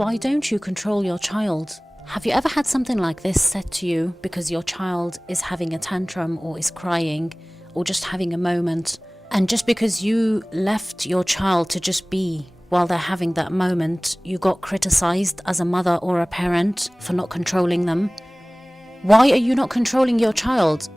Why don't you control your child? Have you ever had something like this said to you because your child is having a tantrum or is crying or just having a moment, and just because you left your child to just be while they're having that moment, you got criticized as a mother or a parent for not controlling them? Why are you not controlling your child?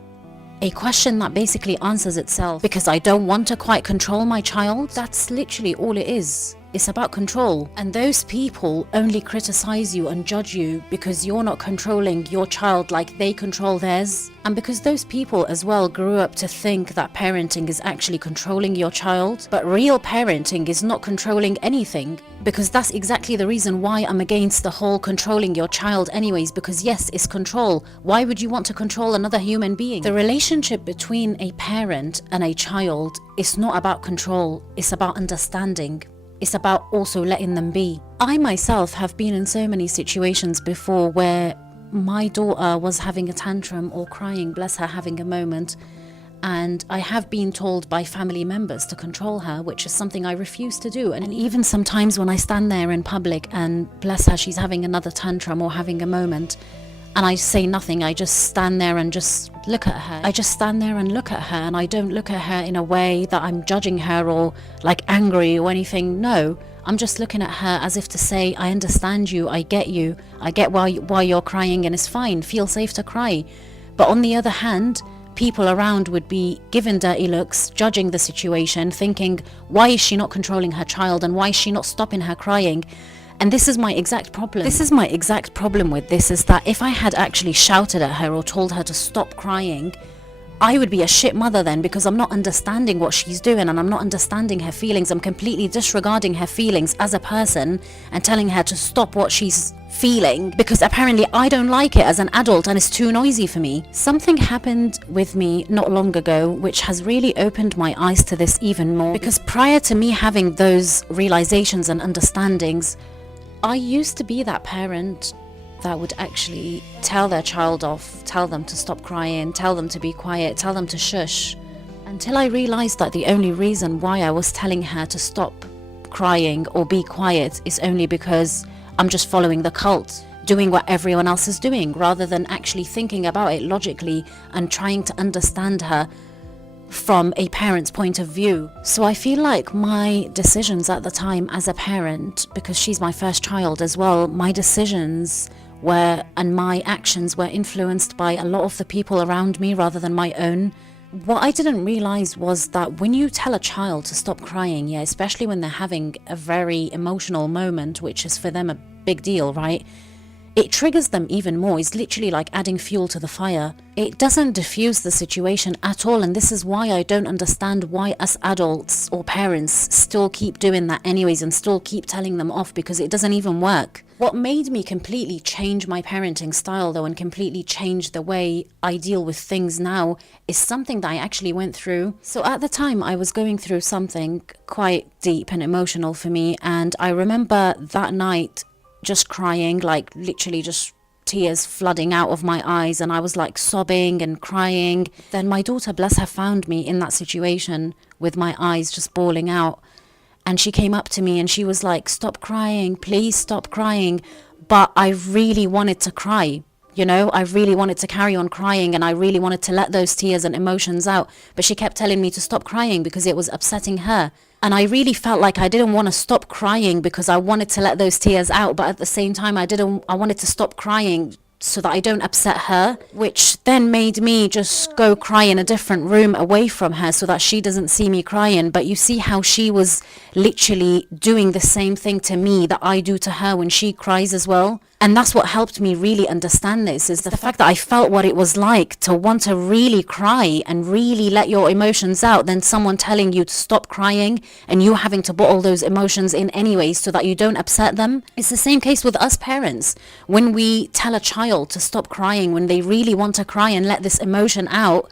A question that basically answers itself. Because I don't want to quite control my child? That's literally all it is. It's about control. And those people only criticize you and judge you because you're not controlling your child like they control theirs. And because those people as well grew up to think that parenting is actually controlling your child. But real parenting is not controlling anything. Because that's exactly the reason why I'm against the whole controlling your child anyways. Because yes, it's control. Why would you want to control another human being? The relationship between a parent and a child is not about control. It's about understanding. It's about also letting them be. I myself have been in so many situations before where my daughter was having a tantrum or crying, bless her, having a moment, and I have been told by family members to control her, which is something I refuse to do. And even sometimes when I stand there in public and bless her, she's having another tantrum or having a moment, and I say nothing, I just stand there and just look at her. I just stand there and look at her, and I don't look at her in a way that I'm judging her or like angry or anything. No, I'm just looking at her as if to say, I understand you, I get you, I get why you're crying, and it's fine, feel safe to cry. But on the other hand, people around would be given dirty looks, judging the situation, thinking, why is she not controlling her child and why is she not stopping her crying? And this is my exact problem. This is my exact problem with this, is that if I had actually shouted at her or told her to stop crying, I would be a shit mother then, because I'm not understanding what she's doing and I'm not understanding her feelings. I'm completely disregarding her feelings as a person and telling her to stop what she's feeling because apparently I don't like it as an adult and it's too noisy for me. Something happened with me not long ago which has really opened my eyes to this even more, because prior to me having those realizations and understandings, I used to be that parent that would actually tell their child off, tell them to stop crying, tell them to be quiet, tell them to shush. Until I realized that the only reason why I was telling her to stop crying or be quiet is only because I'm just following the cult, doing what everyone else is doing, rather than actually thinking about it logically and trying to understand her from a parent's point of view. So I feel like my decisions at the time as a parent, because she's my first child as well, my decisions were and my actions were influenced by a lot of the people around me rather than my own. What I didn't realize was that when you tell a child to stop crying, yeah, especially when they're having a very emotional moment, which is for them a big deal, right? It triggers them even more. It's literally like adding fuel to the fire. It doesn't diffuse the situation at all, and this is why I don't understand why us adults or parents still keep doing that anyways and still keep telling them off, because it doesn't even work. What made me completely change my parenting style though, and completely change the way I deal with things now, is something that I actually went through. So at the time I was going through something quite deep and emotional for me, and I remember that night just crying, like literally just tears flooding out of my eyes, and I was like sobbing and crying. Then my daughter, bless her, found me in that situation with my eyes just bawling out, and she came up to me and she was like, stop crying, please stop crying. But I really wanted to cry, you know, I really wanted to carry on crying, and I really wanted to let those tears and emotions out, but she kept telling me to stop crying because it was upsetting her. And I really felt like I didn't want to stop crying because I wanted to let those tears out, but at the same time I wanted to stop crying so that I don't upset her, which then made me just go cry in a different room away from her so that she doesn't see me crying. But you see how she was literally doing the same thing to me that I do to her when she cries as well. And that's what helped me really understand this, is the fact that I felt what it was like to want to really cry and really let your emotions out, then someone telling you to stop crying and you having to bottle those emotions in anyways so that you don't upset them. It's the same case with us parents. When we tell a child to stop crying when they really want to cry and let this emotion out,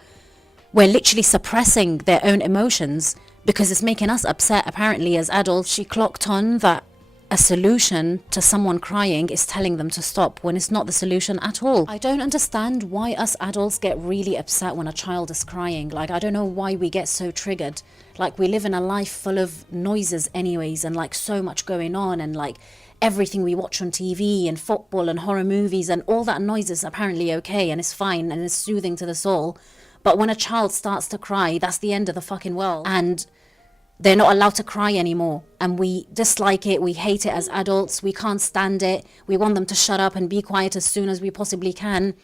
we're literally suppressing their own emotions because it's making us upset. Apparently as adults, she clocked on that a solution to someone crying is telling them to stop, when it's not the solution at all. I don't understand why us adults get really upset when a child is crying. Like, I don't know why we get so triggered. Like, we live in a life full of noises anyways, and like so much going on, and like everything we watch on TV and football and horror movies and all that noise is apparently okay and it's fine and it's soothing to the soul. But when a child starts to cry, that's the end of the fucking world. And they're not allowed to cry anymore. And we dislike it. We hate it as adults. We can't stand it. We want them to shut up and be quiet as soon as we possibly can.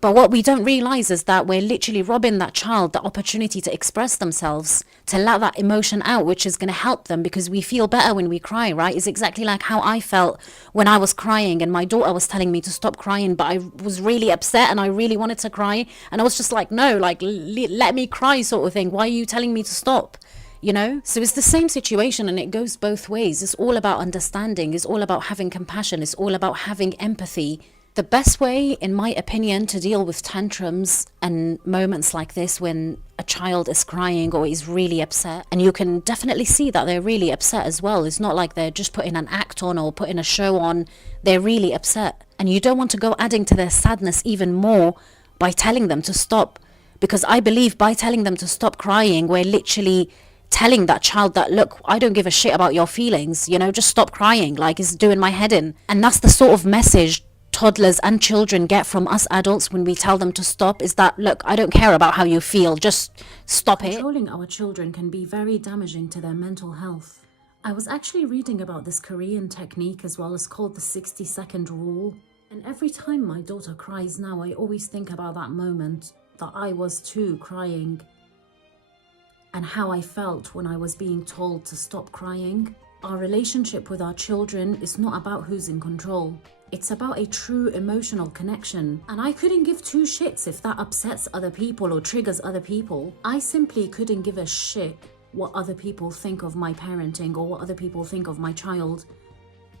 But what we don't realize is that we're literally robbing that child the opportunity to express themselves, to let that emotion out, which is going to help them, because we feel better when we cry, right? It's exactly like how I felt when I was crying and my daughter was telling me to stop crying, but I was really upset and I really wanted to cry. And I was just like, no, like, let me cry sort of thing. Why are you telling me to stop? You know? So it's the same situation and it goes both ways. It's all about understanding. It's all about having compassion. It's all about having empathy. The best way, in my opinion, to deal with tantrums and moments like this when a child is crying or is really upset, and you can definitely see that they're really upset as well. It's not like they're just putting an act on or putting a show on. They're really upset. And you don't want to go adding to their sadness even more by telling them to stop. Because I believe by telling them to stop crying, we're literally telling that child that, look, I don't give a shit about your feelings, you know, just stop crying, like it's doing my head in. And that's the sort of message toddlers and children get from us adults when we tell them to stop, is that, look, I don't care about how you feel, just stop it. Controlling our children can be very damaging to their mental health. I was actually reading about this Korean technique as well. It's called the 60-second rule. And every time my daughter cries now, I always think about that moment that I was too crying and how I felt when I was being told to stop crying. Our relationship with our children is not about who's in control. It's about a true emotional connection. And I couldn't give two shits if that upsets other people or triggers other people. I simply couldn't give a shit what other people think of my parenting or what other people think of my child.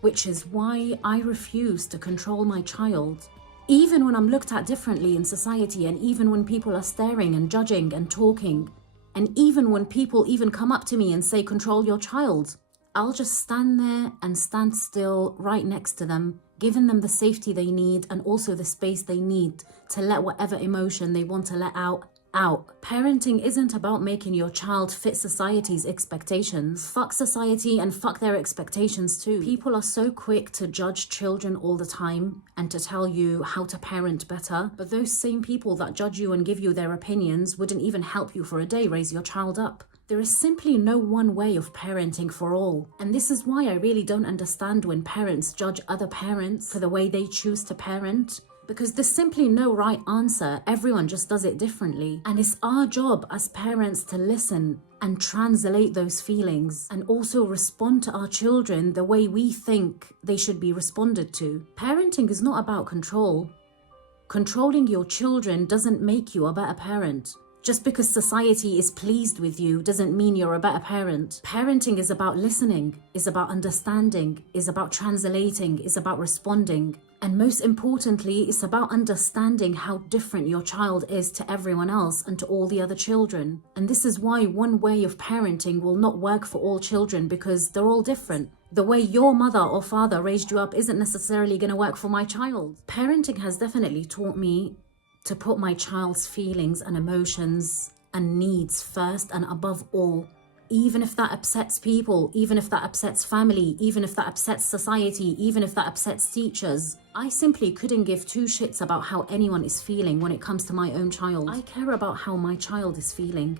Which is why I refuse to control my child. Even when I'm looked at differently in society, and even when people are staring and judging and talking, and even when people even come up to me and say, control your child, I'll just stand there and stand still right next to them, giving them the safety they need and also the space they need to let whatever emotion they want to let out. Parenting isn't about making your child fit society's expectations. Fuck society and fuck their expectations too. People are so quick to judge children all the time and to tell you how to parent better. But those same people that judge you and give you their opinions wouldn't even help you for a day raise your child up. There is simply no one way of parenting for all. And this is why I really don't understand when parents judge other parents for the way they choose to parent. Because there's simply no right answer. Everyone just does it differently. And it's our job as parents to listen and translate those feelings and also respond to our children the way we think they should be responded to. Parenting is not about control. Controlling your children doesn't make you a better parent. Just because society is pleased with you doesn't mean you're a better parent. Parenting is about listening, is about understanding, is about translating, is about responding. And most importantly, it's about understanding how different your child is to everyone else and to all the other children. And this is why one way of parenting will not work for all children, because they're all different. The way your mother or father raised you up isn't necessarily going to work for my child. Parenting has definitely taught me to put my child's feelings and emotions and needs first and above all. Even if that upsets people, even if that upsets family, even if that upsets society, even if that upsets teachers, I simply couldn't give two shits about how anyone is feeling when it comes to my own child. I care about how my child is feeling.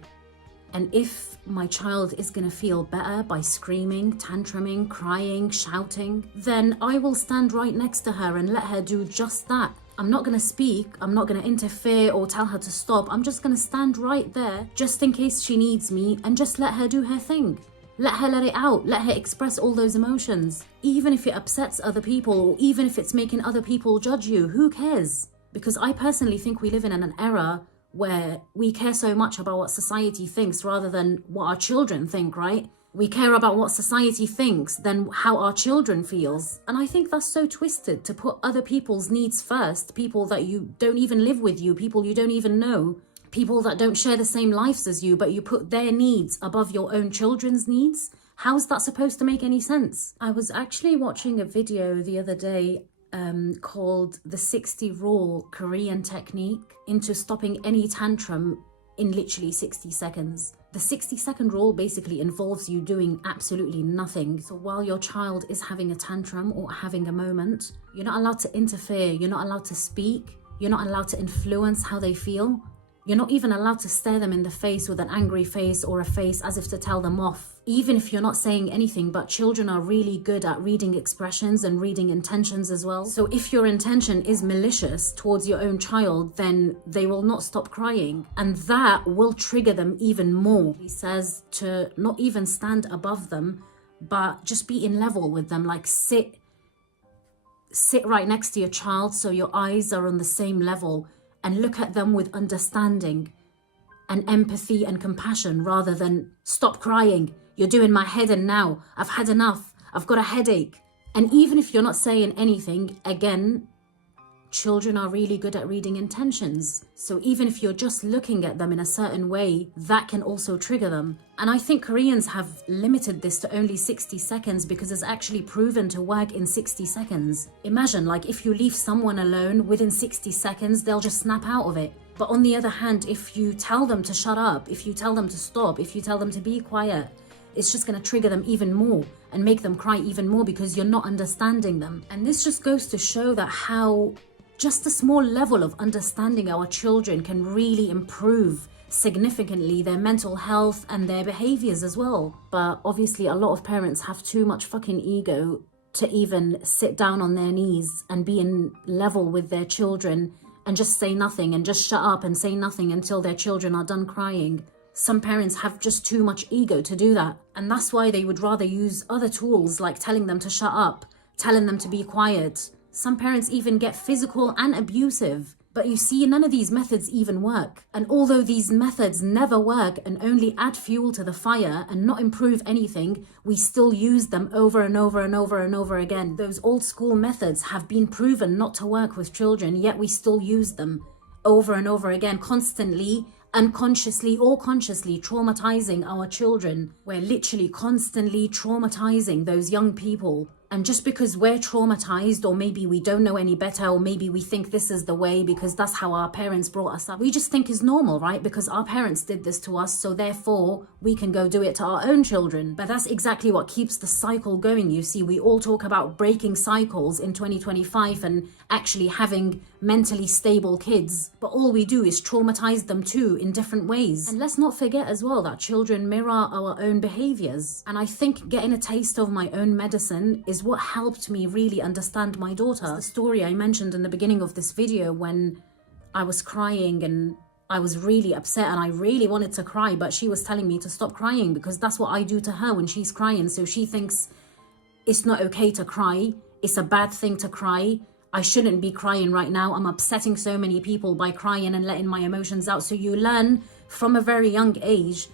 And if my child is going to feel better by screaming, tantruming, crying, shouting, then I will stand right next to her and let her do just that. I'm not going to speak, I'm not going to interfere or tell her to stop. I'm just going to stand right there just in case she needs me and just let her do her thing. Let her let it out, let her express all those emotions. Even if it upsets other people or even if it's making other people judge you, who cares? Because I personally think we live in an era where we care so much about what society thinks rather than what our children think, right? We care about what society thinks than how our children feels. And I think that's so twisted, to put other people's needs first, people that you don't even live with you, people you don't even know, people that don't share the same lives as you, but you put their needs above your own children's needs. How's that supposed to make any sense? I was actually watching a video the other day called the 60 Rule Korean Technique into stopping any tantrum in literally 60 seconds. The 60-second rule basically involves you doing absolutely nothing. So while your child is having a tantrum or having a moment, you're not allowed to interfere, you're not allowed to speak, you're not allowed to influence how they feel. You're not even allowed to stare them in the face with an angry face or a face as if to tell them off, even if you're not saying anything. But children are really good at reading expressions and reading intentions as well. So if your intention is malicious towards your own child, then they will not stop crying, and that will trigger them even more. He says to not even stand above them, but just be in level with them, like sit right next to your child so your eyes are on the same level, and look at them with understanding and empathy and compassion, rather than stop crying, you're doing my head in now, I've had enough, I've got a headache. And even if you're not saying anything, again, children are really good at reading intentions. So even if you're just looking at them in a certain way, that can also trigger them. And I think Koreans have limited this to only 60 seconds because it's actually proven to work in 60 seconds. Imagine, like, if you leave someone alone, within 60 seconds, they'll just snap out of it. But on the other hand, if you tell them to shut up, if you tell them to stop, if you tell them to be quiet, it's just going to trigger them even more and make them cry even more because you're not understanding them. And this just goes to show that how just a small level of understanding our children can really improve significantly their mental health and their behaviors as well. But obviously a lot of parents have too much fucking ego to even sit down on their knees and be in level with their children and just say nothing and just shut up and say nothing until their children are done crying. Some parents have just too much ego to do that, and that's why they would rather use other tools like telling them to shut up, telling them to be quiet. Some parents even get physical and abusive. But you see, none of these methods even work. And although these methods never work and only add fuel to the fire and not improve anything, we still use them over and over and over and over again. Those old school methods have been proven not to work with children, yet we still use them over and over again, constantly, unconsciously or consciously traumatizing our children. We're literally constantly traumatizing those young people. And just because we're traumatized, or maybe we don't know any better, or maybe we think this is the way because that's how our parents brought us up, we just think is normal, right? Because our parents did this to us, so therefore we can go do it to our own children. But that's exactly what keeps the cycle going. You see, we all talk about breaking cycles in 2025 and actually having mentally stable kids, but all we do is traumatize them too in different ways. And let's not forget as well that children mirror our own behaviors. And I think getting a taste of my own medicine is what helped me really understand my daughter. The story I mentioned in the beginning of this video, when I was crying and I was really upset and I really wanted to cry, but she was telling me to stop crying because that's what I do to her when she's crying. So she thinks it's not okay to cry, it's a bad thing to cry, I shouldn't be crying right now, I'm upsetting so many people by crying and letting my emotions out. So you learn from a very young age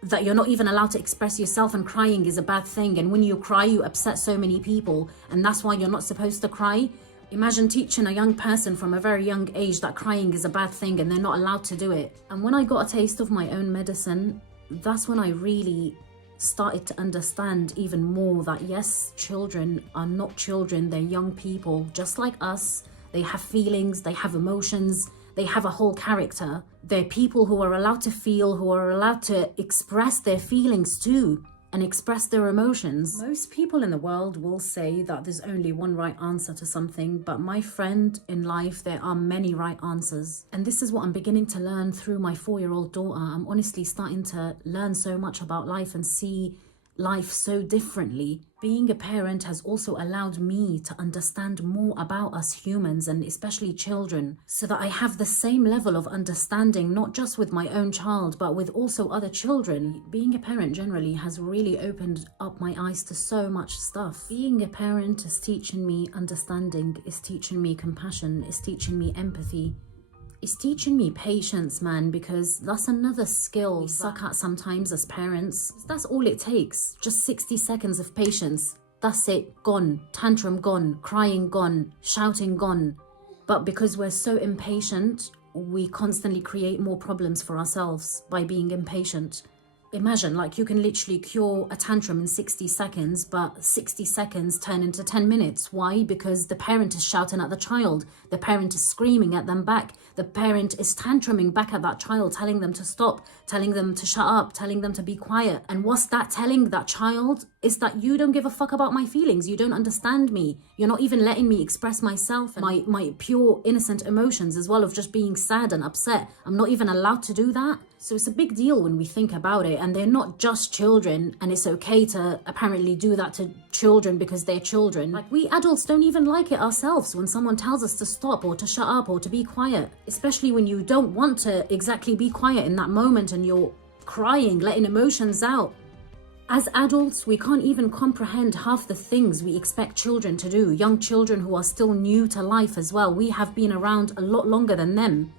that you're not even allowed to express yourself, and crying is a bad thing, and when you cry you upset so many people, and that's why you're not supposed to cry. Imagine teaching a young person from a very young age that crying is a bad thing and they're not allowed to do it. And when I got a taste of my own medicine, that's when I really started to understand even more that yes, children are not children, they're young people just like us. They have feelings, they have emotions, they have a whole character. They're people who are allowed to feel, who are allowed to express their feelings too, and express their emotions. Most people in the world will say that there's only one right answer to something, but my friend, in life there are many right answers. And this is what I'm beginning to learn through my 4-year-old daughter. I'm honestly starting to learn so much about life and see life so differently. Being a parent has also allowed me to understand more about us humans, and especially children, so that I have the same level of understanding, not just with my own child, but with also other children. Being a parent generally has really opened up my eyes to so much stuff. Being a parent is teaching me understanding, is teaching me compassion, is teaching me empathy. It's teaching me patience, man, because that's another skill we suck at sometimes as parents. That's all it takes, just 60 seconds of patience. That's it, gone, tantrum gone, crying gone, shouting gone. But because we're so impatient, we constantly create more problems for ourselves by being impatient. Imagine, like, you can literally cure a tantrum in 60 seconds, but 60 seconds turn into 10 minutes. Why? Because the parent is shouting at the child. The parent is screaming at them back. The parent is tantruming back at that child, telling them to stop, telling them to shut up, telling them to be quiet. And what's that telling that child? Is that you don't give a fuck about my feelings. You don't understand me. You're not even letting me express myself and my pure innocent emotions as well, of just being sad and upset. I'm not even allowed to do that. So it's a big deal when we think about it, and they're not just children, and it's okay to apparently do that to children because they're children. Like, we adults don't even like it ourselves when someone tells us to stop or to shut up or to be quiet, especially when you don't want to exactly be quiet in that moment and you're crying, letting emotions out. As adults, we can't even comprehend half the things we expect children to do, young children who are still new to life as well. We have been around a lot longer than them.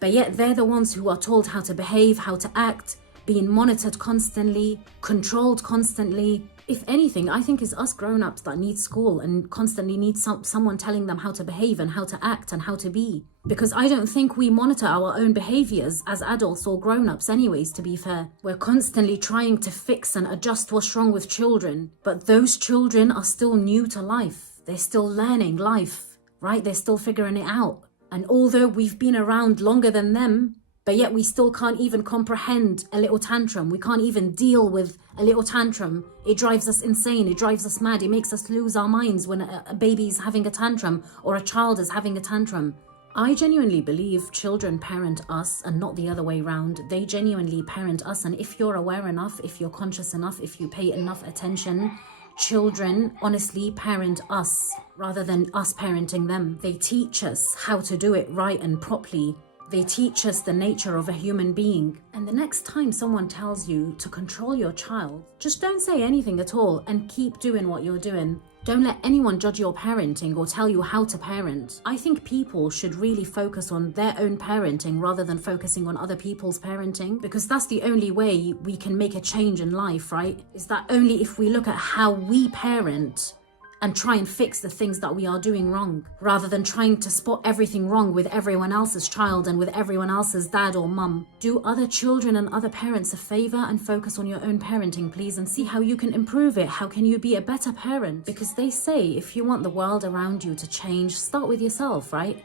But yet they're the ones who are told how to behave, how to act, being monitored constantly, controlled constantly. If anything, I think it's us grown-ups that need school and constantly need someone telling them how to behave and how to act and how to be. Because I don't think we monitor our own behaviors as adults or grown-ups anyways, to be fair. We're constantly trying to fix and adjust what's wrong with children. But those children are still new to life. They're still learning life, right? They're still figuring it out. And although we've been around longer than them, but yet we still can't even comprehend a little tantrum. We can't even deal with a little tantrum. It drives us insane. It drives us mad. It makes us lose our minds when a baby's having a tantrum or a child is having a tantrum. I genuinely believe children parent us and not the other way around. They genuinely parent us. And if you're aware enough, if you're conscious enough, if you pay enough attention, children honestly parent us rather than us parenting them. They teach us how to do it right and properly. They teach us the nature of a human being. And the next time someone tells you to control your child, just don't say anything at all and keep doing what you're doing. Don't let anyone judge your parenting or tell you how to parent. I think people should really focus on their own parenting rather than focusing on other people's parenting, because that's the only way we can make a change in life, right? Is that only if we look at how we parent and try and fix the things that we are doing wrong, rather than trying to spot everything wrong with everyone else's child and with everyone else's dad or mum. Do other children and other parents a favor and focus on your own parenting, please, and see how you can improve it. How can you be a better parent? Because they say if you want the world around you to change, start with yourself, right?